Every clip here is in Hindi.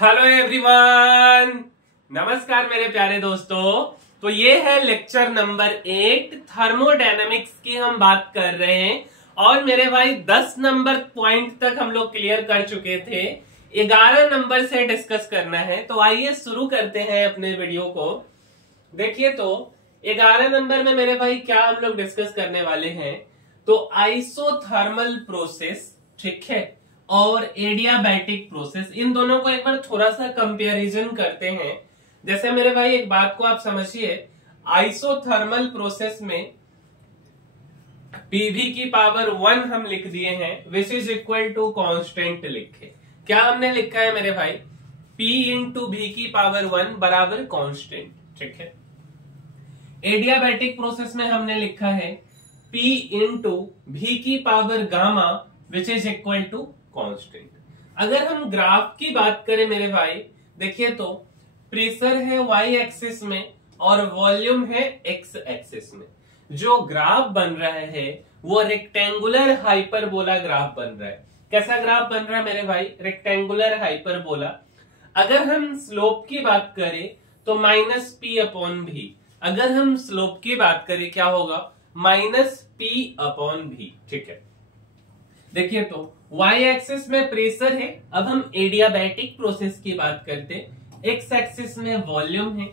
हेलो एवरीवन, नमस्कार मेरे प्यारे दोस्तों। तो ये है लेक्चर नंबर 8, थर्मोडायनेमिक्स की हम बात कर रहे हैं। और मेरे भाई 10 नंबर पॉइंट तक हम लोग क्लियर कर चुके थे, 11 नंबर से डिस्कस करना है। तो आइए शुरू करते हैं अपने वीडियो को। देखिए तो 11 नंबर में मेरे भाई क्या हम लोग डिस्कस करने वाले हैं, तो आइसोथर्मल प्रोसेस, ठीक है, और एडियाबैटिक प्रोसेस, इन दोनों को एक बार थोड़ा सा कंपैरिजन करते हैं। जैसे मेरे भाई एक बात को आप समझिए, आइसोथर्मल प्रोसेस में पीवी की पावर 1 हम लिख दिए हैं, which is equal to constant लिखे। क्या हमने लिखा है मेरे भाई, P इंटू वी की पावर 1 बराबर कांस्टेंट, ठीक है। एडियाबैटिक प्रोसेस में हमने लिखा है P इंटू वी की power gamma which is equal to constant. अगर हम ग्राफ की बात करें मेरे भाई, देखिए तो प्रेशर है y एक्सिस में और वॉल्यूम है x एक्सिस में। जो ग्राफ बन रहा है वो रेक्टेंगुलर हाइपरबोला ग्राफ बन रहा है। कैसा ग्राफ बन रहा है मेरे भाई, रेक्टेंगुलर हाइपरबोला। अगर हम स्लोप की बात करें तो माइनस पी अपॉन भी, अगर हम स्लोप की बात करें क्या होगा, माइनस पी अपॉन भी, ठीक है। देखिए तो y एक्सिस में प्रेशर है। अब हम एडियाबैटिक प्रोसेस की बात करते, x एक्सिस में वॉल्यूम है।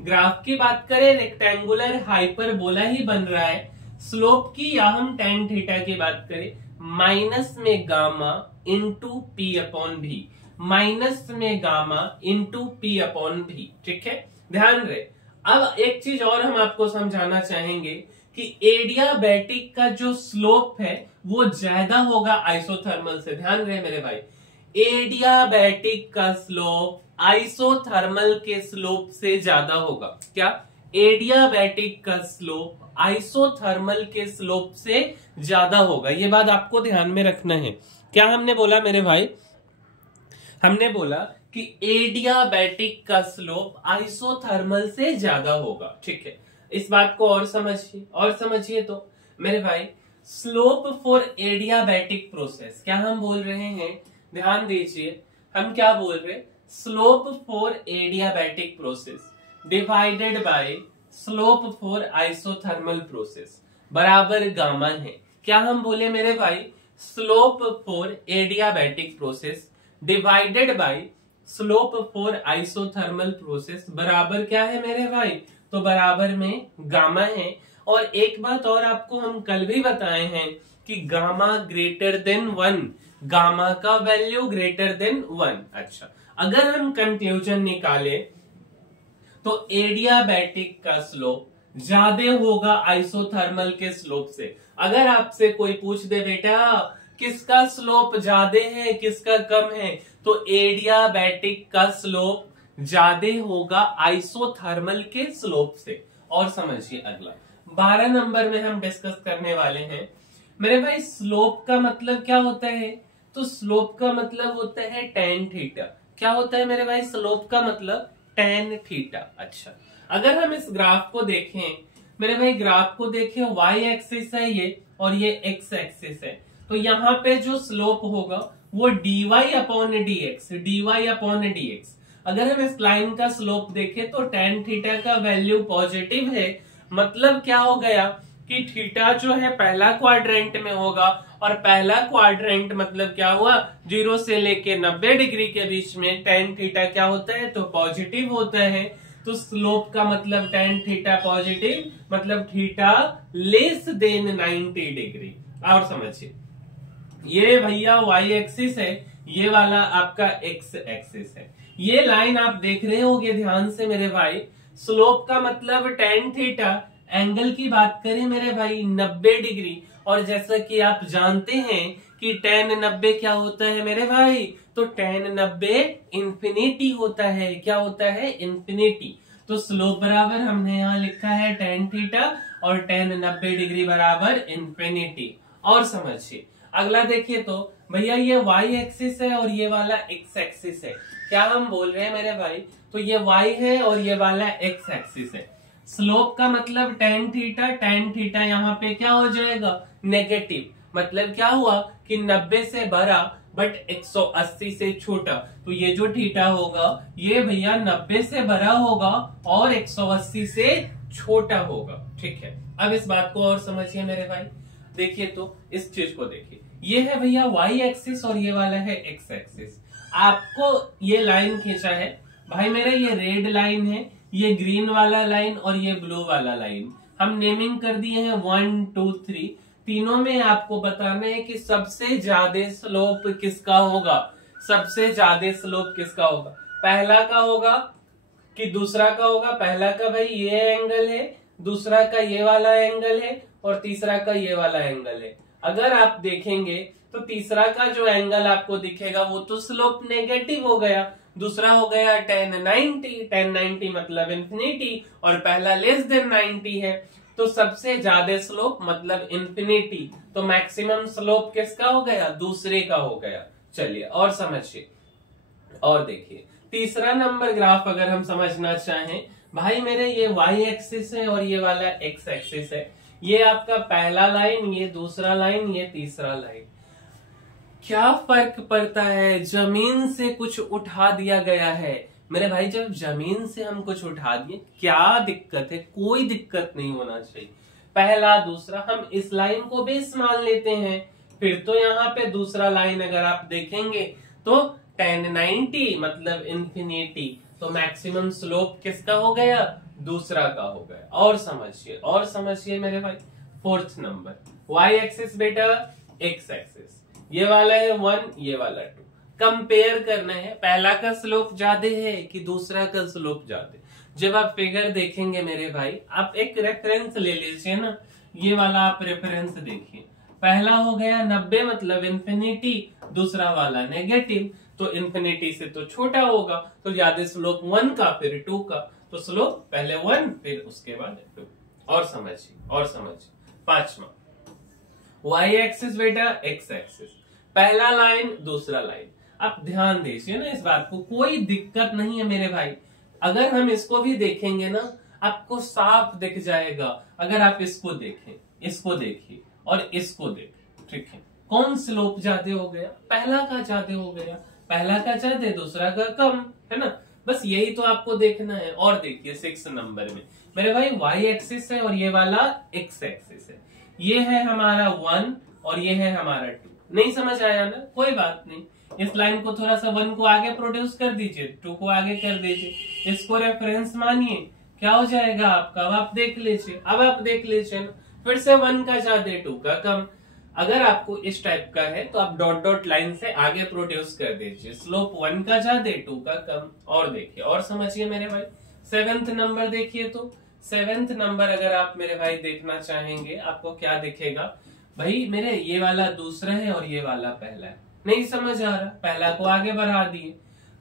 ग्राफ की बात करें रेक्टेंगुलर हाइपरबोला ही बन रहा है। स्लोप की या हम tan थीटा की बात करें, माइनस में गामा इंटू पी अपॉन भी, माइनस में गामा इंटू पी अपॉन भी, ठीक है, ध्यान रहे। अब एक चीज और हम आपको समझाना चाहेंगे कि एडियाबैटिक का जो स्लोप है वो ज्यादा होगा आइसोथर्मल से। ध्यान रहे मेरे भाई, एडियाबैटिक का स्लोप आइसोथर्मल के स्लोप से ज्यादा होगा। क्या, एडियाबैटिक का स्लोप आइसोथर्मल के स्लोप से ज्यादा होगा। ये बात आपको ध्यान में रखना है। क्या हमने बोला मेरे भाई, हमने बोला कि एडियाबैटिक का स्लोप आइसोथर्मल से ज्यादा होगा, ठीक है। इस बात को और समझिए तो मेरे भाई, स्लोप फॉर एडियाबैटिक प्रोसेस, क्या हम बोल रहे हैं, ध्यान दीजिए, हम क्या बोल रहे हैं, slope for adiabatic process divided by slope for isothermal process बराबर गामा है। क्या हम बोले मेरे भाई, slope for adiabatic process divided by slope for isothermal process बराबर क्या है मेरे भाई, तो बराबर में गामा है। और एक बात और आपको हम कल भी बताए हैं कि गामा ग्रेटर देन 1, गामा का वैल्यू ग्रेटर देन 1। अच्छा, अगर हम कंक्लूजन निकाले तो एडियाबैटिक का स्लोप ज्यादा होगा आइसोथर्मल के स्लोप से। अगर आपसे कोई पूछ दे बेटा किसका स्लोप ज्यादा है किसका कम है, तो एडियाबैटिक का स्लोप ज्यादा होगा आइसोथर्मल के स्लोप से। और समझिए अगला 12 नंबर में हम डिस्कस करने वाले हैं मेरे भाई, स्लोप का मतलब क्या होता है, तो स्लोप का मतलब होता है tan थीटा। क्या होता है मेरे भाई, स्लोप का मतलब tan थीटा। अच्छा, अगर हम इस ग्राफ को देखें मेरे भाई, ग्राफ को देखें, y एक्सिस है ये और ये x एक्सिस है, तो यहाँ पे जो स्लोप होगा वो dy अपॉन dx। अगर हम इस लाइन का स्लोप देखें तो tan थीटा का वैल्यू पॉजिटिव है। मतलब क्या हो गया कि थीटा जो है पहला क्वाड्रेंट में होगा, और पहला क्वाड्रेंट मतलब क्या हुआ, 0 से लेके 90 डिग्री के बीच में tan थीटा क्या होता है, तो पॉजिटिव होता है। तो स्लोप का मतलब tan थीटा पॉजिटिव, मतलब थीटा लेस देन 90 डिग्री। और समझिए, ये भैया y एक्सिस है, ये वाला आपका x एक्सिस है। ये लाइन आप देख रहे होंगे ध्यान से मेरे भाई, स्लोप का मतलब tan थीटा, एंगल की बात करें मेरे भाई 90 डिग्री। और जैसा कि आप जानते हैं कि tan 90 क्या होता है मेरे भाई, तो tan 90 इंफिनिटी होता है। क्या होता है, इंफिनिटी। तो स्लोप बराबर हमने यहाँ लिखा है tan थीटा और tan 90 डिग्री बराबर इंफिनिटी। और समझिए अगला देखिए तो भैया, ये y एक्सिस है और ये वाला x एक्सिस है। क्या हम बोल रहे हैं मेरे भाई, तो ये y है और ये वाला x एक्सिस है। स्लोप का मतलब tan थीटा यहाँ पे क्या हो जाएगा, नेगेटिव। मतलब क्या हुआ कि 90 से बड़ा बट 180 से छोटा, तो ये जो थीटा होगा ये भैया 90 से बड़ा होगा और 180 से छोटा होगा। ठीक है, अब इस बात को और समझिए मेरे भाई। देखिए तो इस चीज को देखिए, ये है भैया वाई एक्सिस और ये वाला है एक्स एक्सिस। आपको ये लाइन खींचा है भाई मेरा, ये रेड लाइन है, ये ग्रीन वाला लाइन और ये ब्लू वाला लाइन। हम नेमिंग कर दिए हैं 1 2 3। तीनों में आपको बताना है कि सबसे ज्यादा स्लोप किसका होगा, सबसे ज्यादा स्लोप किसका होगा। पहला का होगा कि दूसरा का होगा। पहला का भाई ये एंगल है, दूसरा का ये वाला एंगल है और तीसरा का ये वाला एंगल है। अगर आप देखेंगे तो तीसरा का जो एंगल आपको दिखेगा वो तो स्लोप नेगेटिव हो गया, दूसरा हो गया 1090 मतलब इंफिनिटी, और पहला लेस देन 90 है, तो सबसे ज्यादा स्लोप मतलब इंफिनिटी। तो मैक्सिमम स्लोप किसका हो गया, दूसरे का हो गया। चलिए और समझिए और देखिए तीसरा नंबर ग्राफ अगर हम समझना चाहें भाई मेरे, ये वाई एक्सिस है और ये वाला एक्स एक्सिस है। ये आपका पहला लाइन, ये दूसरा लाइन, ये तीसरा लाइन। क्या फर्क पड़ता है, जमीन से कुछ उठा दिया गया है मेरे भाई। जब जमीन से हम कुछ उठा दिए क्या दिक्कत है, कोई दिक्कत नहीं होना चाहिए। पहला दूसरा हम इस लाइन को बेस मान लेते हैं, फिर तो यहाँ पे दूसरा लाइन अगर आप देखेंगे तो 1090 मतलब इंफिनिटी, तो मैक्सिमम स्लोप किसका हो गया, दूसरा का हो गया। और समझिए मेरे भाई फोर्थ नंबर, वाई एक्सिस बेटा एक्स एक्सिस, ये वाला है 1 ये वाला 2। कंपेयर करना है, पहला का स्लोप ज्यादा है कि दूसरा का स्लोप ज्यादा। जब आप फिगर देखेंगे मेरे भाई, आप एक रेफरेंस ले लीजिए ना, ये वाला आप रेफरेंस देखिए। पहला हो गया 90 मतलब इंफिनिटी, दूसरा वाला नेगेटिव, तो इंफिनिटी से तो छोटा होगा, तो ज्यादा स्लोप 1 का फिर 2 का, तो स्लोप पहले 1 फिर उसके बाद 2। और समझिए पांचवा, वाई एक्सिस बेटा एक्स एक्सिस, पहला लाइन दूसरा लाइन। आप ध्यान दीजिए ना इस बात को, कोई दिक्कत नहीं है मेरे भाई। अगर हम इसको भी देखेंगे ना आपको साफ दिख जाएगा। अगर आप इसको देखें, इसको देखिए और इसको देखें, ठीक है, कौन स्लोप ज्यादा हो गया, पहला का ज्यादा हो गया, पहला का ज्यादा दूसरा का कम, है ना। बस यही तो आपको देखना है। और देखिए 6 नंबर में मेरे भाई वाई एक्सिस है और ये वाला एक्स एक्सिस है। ये है हमारा 1 और ये है हमारा 2। नहीं समझ आया ना, कोई बात नहीं। इस लाइन को थोड़ा सा 1 को आगे प्रोड्यूस कर दीजिए, 2 को आगे कर दीजिए, इसको रेफरेंस मानिए, क्या हो जाएगा आपका, अब आप देख लीजिए ना, फिर से 1 का ज्यादा 2 का कम। अगर आपको इस टाइप का है तो आप डॉट डॉट लाइन से आगे प्रोड्यूस कर दीजिए, स्लोप 1 का ज्यादा 2 का कम। और देखिए और समझिए मेरे भाई 7th नंबर देखिए, तो 7th नंबर अगर आप मेरे भाई देखना चाहेंगे आपको क्या दिखेगा भाई मेरे, ये वाला दूसरा है और ये वाला पहला है। नहीं समझ आ रहा, पहला को आगे बढ़ा दिए।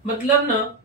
मतलब ना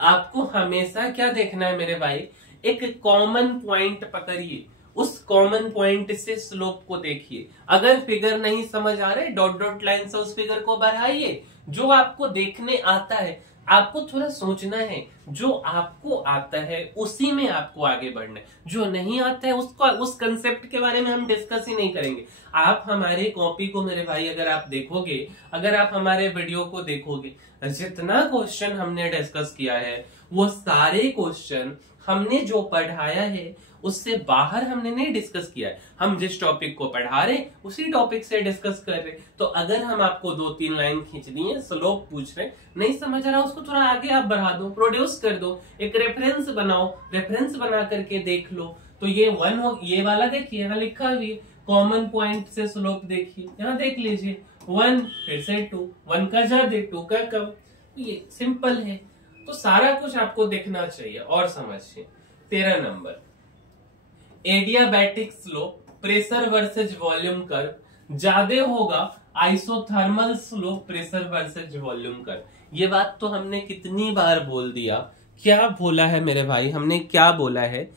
आपको हमेशा क्या देखना है मेरे भाई, एक कॉमन पॉइंट पकड़िए, उस कॉमन पॉइंट से स्लोप को देखिए। अगर फिगर नहीं समझ आ रहे डॉट डॉट लाइन से उस फिगर को बढ़ाइए। जो आपको देखने आता है आपको थोड़ा सोचना है, जो आपको आता है उसी में आपको आगे बढ़ना है, जो नहीं आता है उसको, उस कंसेप्ट के बारे में हम डिस्कस ही नहीं करेंगे। आप हमारे कॉपी को मेरे भाई अगर आप देखोगे, अगर आप हमारे वीडियो को देखोगे, जितना क्वेश्चन हमने डिस्कस किया है वो सारे क्वेश्चन हमने जो पढ़ाया है उससे बाहर हमने नहीं डिस्कस किया है। हम जिस टॉपिक को पढ़ा रहे उसी टॉपिक से डिस्कस कर रहे। तो अगर हम आपको 2-3 लाइन खींचनी है, स्लोप पूछ रहे, नहीं समझ रहा, उसको थोड़ा आगे आप बढ़ा दो, प्रोड्यूस कर दो, एक रेफरेंस बनाओ, रेफरेंस बना करके देख लो। तो ये 1 हो, ये वाला देखिए यहाँ लिखा हुई है, कॉमन पॉइंट से स्लोप देखिए, यहाँ देख लीजिए 1 फिर से 2, 1 का ज्यादा 2 का कम, ये सिंपल है। तो सारा कुछ आपको देखना चाहिए। और समझिए 13 number, adiabatic slope pressure versus volume curve ज्यादा होगा isothermal slope pressure versus volume curve. ये बात तो हमने कितनी बार बोल दिया। क्या बोला है मेरे भाई, हमने क्या बोला है,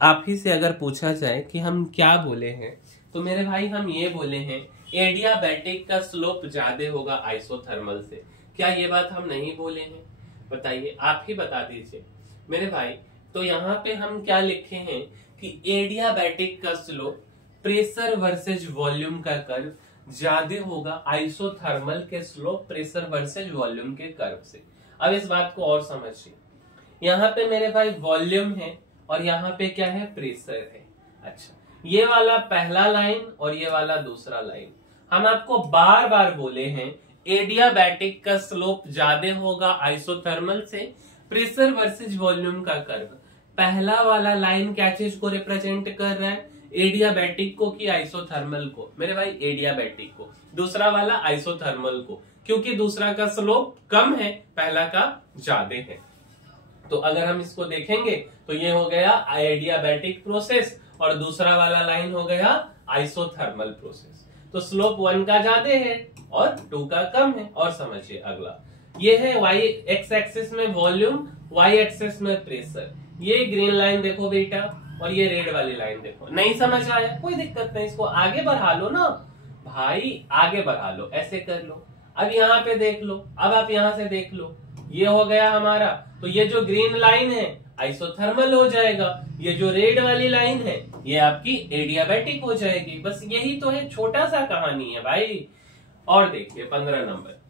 आप ही से अगर पूछा जाए कि हम क्या बोले हैं तो मेरे भाई हम ये बोले हैं एडियाबैटिक का स्लोप ज्यादा होगा आइसोथर्मल से। क्या ये बात हम नहीं बोले हैं, बताइए, आप ही बता दीजिए मेरे भाई। तो यहाँ पे हम क्या लिखे हैं कि एडियाबैटिक का स्लोप प्रेशर वर्सेज वॉल्यूम का कर्व ज्यादा होगा आइसोथर्मल के स्लोप प्रेशर वर्सेज वॉल्यूम के कर्व से। अब इस बात को और समझिए, यहाँ पे मेरे भाई वॉल्यूम है और यहाँ पे क्या है, प्रेशर है। अच्छा, ये वाला पहला लाइन और ये वाला दूसरा लाइन, हम आपको बार बार बोले हैं एडियाबैटिक का स्लोप ज्यादा होगा आइसोथर्मल से, प्रेशर वर्सेज वॉल्यूम का कर्व। पहला वाला लाइन क्या चीज को रिप्रेजेंट कर रहा है, एडियाबैटिक को कि आइसोथर्मल को, मेरे भाई एडियाबैटिक को। दूसरा वाला आइसोथर्मल को, क्योंकि दूसरा का स्लोप कम है, पहला का ज्यादा है। तो अगर हम इसको देखेंगे तो ये हो गया एडियाबैटिक प्रोसेस और दूसरा वाला लाइन हो गया आइसोथर्मल प्रोसेस। तो स्लोप 1 का ज्यादा है और 2 का कम है। और समझिए अगला, ये है वाई एक्स एक्सिस में वॉल्यूम, वाई एक्सिस में प्रेशर। ये ग्रीन लाइन देखो बेटा और ये रेड वाली लाइन देखो। नहीं समझ आया कोई दिक्कत नहीं, इसको आगे बढ़ा लो ना भाई, आगे बढ़ा लो, ऐसे कर लो। अब यहाँ पे देख लो, अब आप यहाँ से देख लो, ये हो गया हमारा। तो ये जो ग्रीन लाइन है आइसोथर्मल हो जाएगा, ये जो रेड वाली लाइन है ये आपकी एडियाबैटिक हो जाएगी। बस यही तो है, छोटा सा कहानी है भाई। और देखिए 15 नंबर,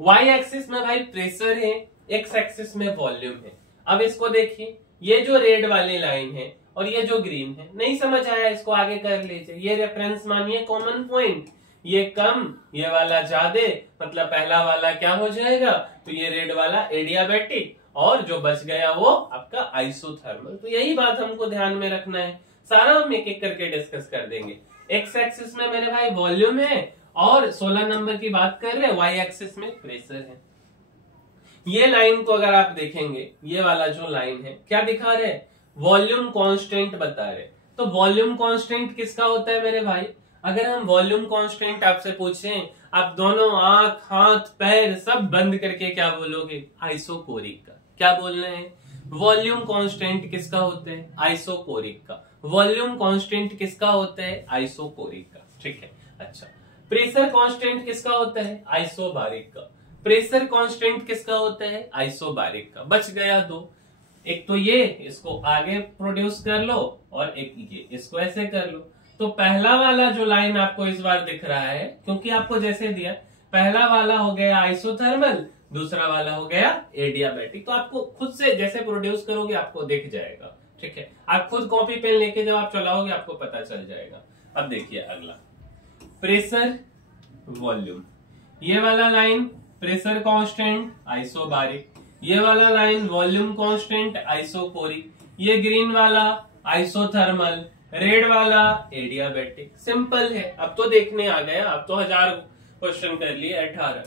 वाई एक्सिस में भाई प्रेशर है, एक्स एक्सिस में वॉल्यूम है। अब इसको देखिए, ये जो रेड वाली लाइन है और ये जो ग्रीन है, नहीं समझ आया इसको आगे कर लीजिए। ये रेफरेंस मानिए कॉमन पॉइंट, ये कम ये वाला ज्यादा, मतलब पहला वाला क्या हो जाएगा, तो ये रेड वाला एडियाबैटिक और जो बच गया वो आपका आइसोथर्मल। तो यही बात हमको ध्यान में रखना है, सारा हम एक एक करके डिस्कस कर देंगे। एक्स एक्सिस में मेरे भाई वॉल्यूम है और 16 नंबर की बात कर रहे हैं वाई एक्सिस में प्रेशर है। ये लाइन को अगर आप देखेंगे, ये वाला जो लाइन है क्या दिखा रहे हैं, वॉल्यूम कांस्टेंट बता रहे। तो वॉल्यूम कांस्टेंट किसका होता है मेरे भाई, अगर हम वॉल्यूम कांस्टेंट आपसे पूछें, आप दोनों आंख हाथ पैर सब बंद करके क्या बोलोगे, आइसोकोरिक का। क्या बोलना है, वॉल्यूम कांस्टेंट किसका होता है, आइसोकोरिक का। वॉल्यूम कांस्टेंट किसका होता है, आइसोकोरिक का। ठीक है, अच्छा, प्रेशर कांस्टेंट किसका होता है, आइसोबारिक का। प्रेशर कांस्टेंट किसका होता है, आइसोबारिक का। बच गया दो, एक तो ये, इसको आगे प्रोड्यूस कर लो और एक ये, इसको ऐसे कर लो। तो पहला वाला जो लाइन आपको इस बार दिख रहा है, क्योंकि आपको जैसे दिया, पहला वाला हो गया आइसोथर्मल, दूसरा वाला हो गया एडियाबैटिक। तो आपको खुद से जैसे प्रोड्यूस करोगे आपको दिख जाएगा। ठीक है, आप खुद कॉपी पेन लेके जब आप चलाओगे आपको पता चल जाएगा। अब देखिए अगला, प्रेशर वॉल्यूम, ये वाला लाइन प्रेशर कांस्टेंट आइसोबारिक, ये वाला लाइन वॉल्यूम कांस्टेंट आइसोकोरिक, ये ग्रीन वाला आइसोथर्मल, रेड वाला एडियाबैटिक। सिंपल है, अब तो देखने आ गया, अब तो 1000 क्वेश्चन कर लिए। 18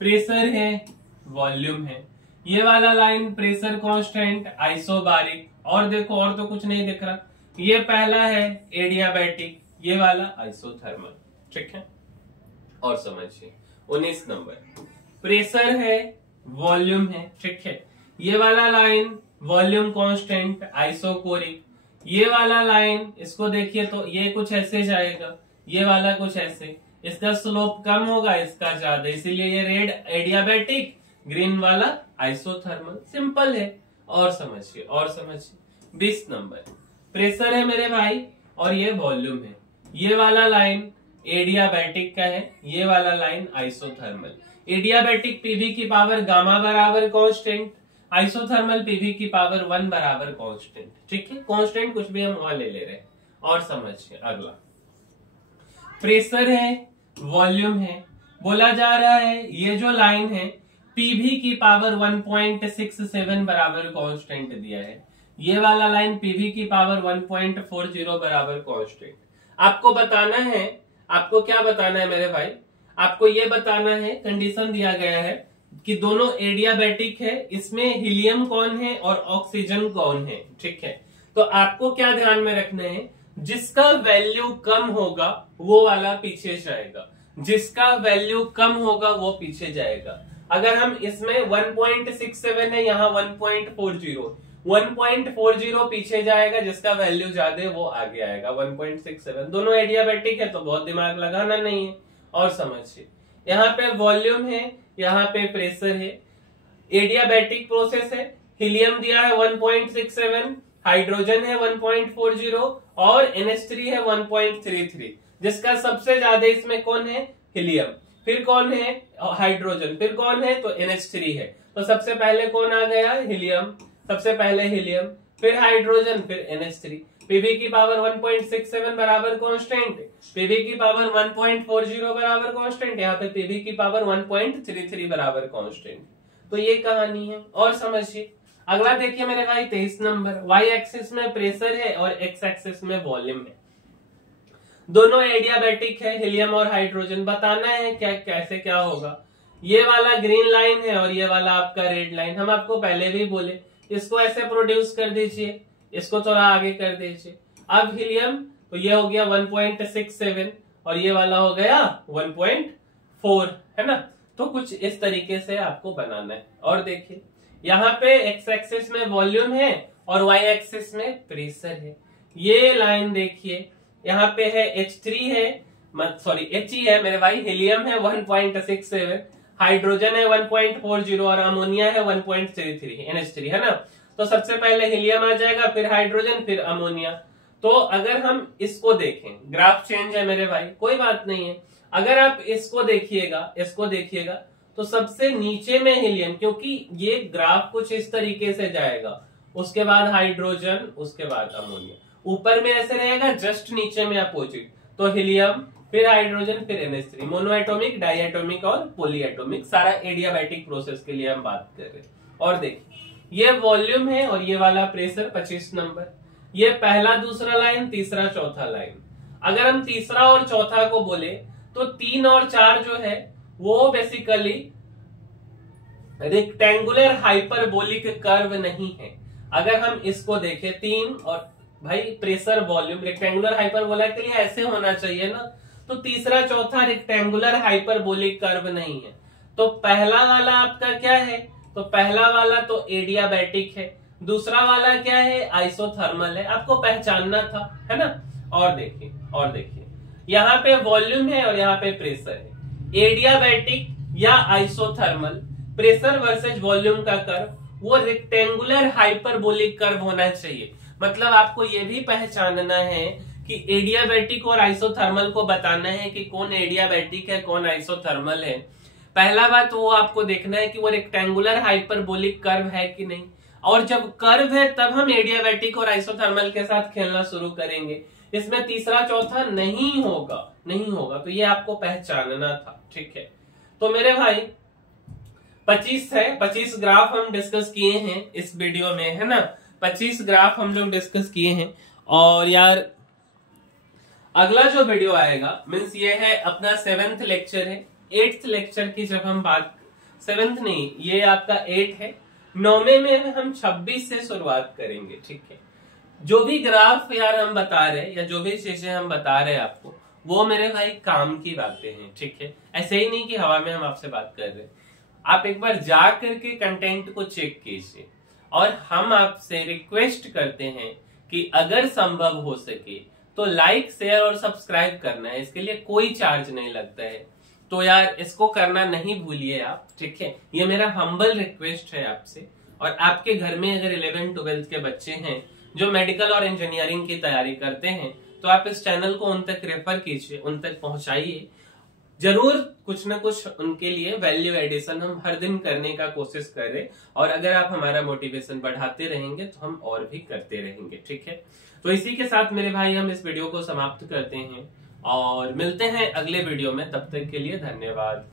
प्रेशर है वॉल्यूम है, ये वाला लाइन प्रेशर कांस्टेंट आइसोबारिक, और देखो और तो कुछ नहीं दिख रहा, ये पहला है एडियाबैटिक, ये वाला आइसोथर्मल। ठीक है, और समझिए 19 नंबर, प्रेशर है वॉल्यूम है। ठीक है, ये वाला लाइन वॉल्यूम कांस्टेंट आइसोकोरिक, ये वाला लाइन इसको देखिए तो ये कुछ ऐसे जाएगा, ये वाला कुछ ऐसे, इसका स्लोप कम होगा इसका ज्यादा, इसीलिए ये रेड एडियाबैटिक, ग्रीन वाला आइसोथर्मल। सिंपल है, और समझिए 20 नंबर, प्रेशर है मेरे भाई और ये वॉल्यूम है, ये वाला लाइन एडियाबैटिक का है, ये वाला लाइन आइसोथर्मल। एडियाबैटिक पीवी की पावर गामा बराबर कांस्टेंट, आइसोथर्मल पीवी की पावर 1 बराबर कांस्टेंट। ठीक है, कांस्टेंट कुछ भी हम वहां ले रहे हैं। और समझिए अगला, प्रेशर है वॉल्यूम है, बोला जा रहा है ये जो लाइन है पीवी की पावर 1.67 बराबर कांस्टेंट दिया है, ये वाला लाइन पीवी की पावर 1.40 बराबर कांस्टेंट। आपको बताना है, आपको क्या बताना है मेरे भाई, आपको ये बताना है, कंडीशन दिया गया है कि दोनों एडियाबैटिक है, इसमें हीलियम कौन है और ऑक्सीजन कौन है। ठीक है, तो आपको क्या ध्यान में रखना है, जिसका वैल्यू कम होगा वो वाला पीछे जाएगा, जिसका वैल्यू कम होगा वो पीछे जाएगा। अगर हम इसमें 1.67 है, यहाँ 1.40 पीछे जाएगा, जिसका वैल्यू ज्यादा है वो आगे आएगा 1.67। दोनों एडियाबैटिक है तो बहुत दिमाग लगाना नहीं है। और समझिए यहाँ पे वॉल्यूम है, यहाँ पे प्रेशर है, एडियाबैटिक प्रोसेस है, हीलियम दिया है 1.67, हाइड्रोजन है 1.40 और NH3 है 1.33। जिसका सबसे ज्यादा इसमें कौन है, हीलियम, फिर कौन है हाइड्रोजन, फिर कौन है तो NH3 है। तो सबसे पहले कौन आ गया हीलियम, सबसे पहले हीलियम, फिर हाइड्रोजन, फिर NH3। पीवी की पावर 1.67 बराबर कांस्टेंट, पीवी की पावर 1.40 बराबर कांस्टेंट, यहाँ पे पीवी की पावर 1.33 बराबर कांस्टेंट। तो ये कहानी है। और समझिए अगला देखिए मेरे भाई 23 नंबर, वाई एक्सिस में प्रेशर है और एक्स एक्सिस में वॉल्यूम है, दोनों एडियाबैटिक है हीलियम और हाइड्रोजन। बताना है क्या कैसे क्या होगा। ये वाला ग्रीन लाइन है और ये वाला आपका रेड लाइन, हम आपको पहले भी बोले इसको ऐसे प्रोड्यूस कर दीजिए, इसको थोड़ा आगे कर दीजिए। अब हीलियम तो ये हो गया 1.67 और ये वाला हो गया 1.4, है ना। तो कुछ इस तरीके से आपको बनाना है। और देखिए यहाँ पे एक्स एक्सिस में वॉल्यूम है और वाई एक्सिस में प्रेशर है। ये लाइन देखिए यहाँ पे है H3 है, सॉरी He है मेरे भाई, हीलियम है 1.67, हाइड्रोजन है 1.40 और अमोनिया है 1.33 NH3, है ना। तो सबसे पहले हीलियम आ जाएगा, फिर हाइड्रोजन, फिर अमोनिया। तो अगर हम इसको देखें, ग्राफ चेंज है मेरे भाई, कोई बात नहीं है। अगर आप इसको देखिएगा तो सबसे नीचे में हीलियम, क्योंकि ये ग्राफ कुछ इस तरीके से जाएगा, उसके बाद हाइड्रोजन, उसके बाद अमोनिया, ऊपर में ऐसे रहेगा, जस्ट नीचे में अपोजिट। तो हीलियम, फिर हाइड्रोजन, फिर NH3, मोनोएटॉमिक, डाइएटॉमिक और पॉलीएटॉमिक, सारा एडियाबैटिक प्रोसेस के लिए हम बात कर रहे हैं। और देखिए ये वॉल्यूम है और ये वाला प्रेशर 25 नंबर, ये पहला दूसरा लाइन, तीसरा चौथा लाइन। अगर हम तीसरा और चौथा को बोले तो 3 और 4 जो है वो बेसिकली रेक्टेंगुलर हाइपरबोलिक कर्व नहीं है। अगर हम इसको देखें 3 और भाई प्रेशर वॉल्यूम रेक्टेंगुलर हाइपरबोला के लिए ऐसे होना चाहिए ना, तो तीसरा चौथा रेक्टेंगुलर हाइपरबोलिक कर्व नहीं है। तो पहला वाला आपका क्या है, तो पहला वाला तो एडियाबैटिक है, दूसरा वाला क्या है आइसोथर्मल है, आपको पहचानना था, है ना। और देखिए यहाँ पे वॉल्यूम है और यहाँ पे प्रेशर है। एडियाबैटिक या आइसोथर्मल, प्रेशर वर्सेज वॉल्यूम का कर्व वो रेक्टेंगुलर हाइपरबोलिक कर्व होना चाहिए। मतलब आपको ये भी पहचानना है कि एडियाबैटिक और आइसोथर्मल को बताना है कि कौन एडियाबैटिक है कौन आइसोथर्मल है। पहला बात वो आपको देखना है कि वो रेक्टेंगुलर हाइपरबोलिक कर्व है कि नहीं, और जब कर्व है तब हम एडियाबैटिक और आइसोथर्मल के साथ खेलना शुरू करेंगे। इसमें तीसरा चौथा नहीं होगा, तो ये आपको पहचानना था, ठीक है। तो मेरे भाई 25 ग्राफ हम डिस्कस किए हैं इस वीडियो में, है ना। 25 ग्राफ हम लोग डिस्कस किए हैं। और यार अगला जो वीडियो आएगा मीन्स ये है अपना 7th लेक्चर है। 8th लेक्चर की जब हम बात, 7th नहीं, ये आपका 8 है। 9वें में हम 26 से शुरुआत करेंगे, ठीक है। जो भी ग्राफ यार हम बता रहे हैं या जो भी चीजें हम बता रहे हैं आपको, वो मेरे भाई काम की बातें हैं, ठीक है। ऐसे ही नहीं कि हवा में हम आपसे बात कर रहे हैं। आप एक बार जा करके कंटेंट को चेक कीजिए। और हम आपसे रिक्वेस्ट करते हैं कि अगर संभव हो सके तो लाइक, शेयर और सब्सक्राइब करना है, इसके लिए कोई चार्ज नहीं लगता है। तो यार इसको करना नहीं भूलिए आप, ठीक है। ये मेरा हम्बल रिक्वेस्ट है आपसे। और आपके घर में अगर 11th 12th के बच्चे हैं जो मेडिकल और इंजीनियरिंग की तैयारी करते हैं तो आप इस चैनल को उन तक रेफर कीजिए, उन तक पहुंचाइए। जरूर कुछ ना कुछ उनके लिए वैल्यू एडिशन हम हर दिन करने का कोशिश करें। और अगर आप हमारा मोटिवेशन बढ़ाते रहेंगे तो हम और भी करते रहेंगे, ठीक है। तो इसी के साथ मेरे भाई हम इस वीडियो को समाप्त करते हैं और मिलते हैं अगले वीडियो में। तब तक के लिए धन्यवाद।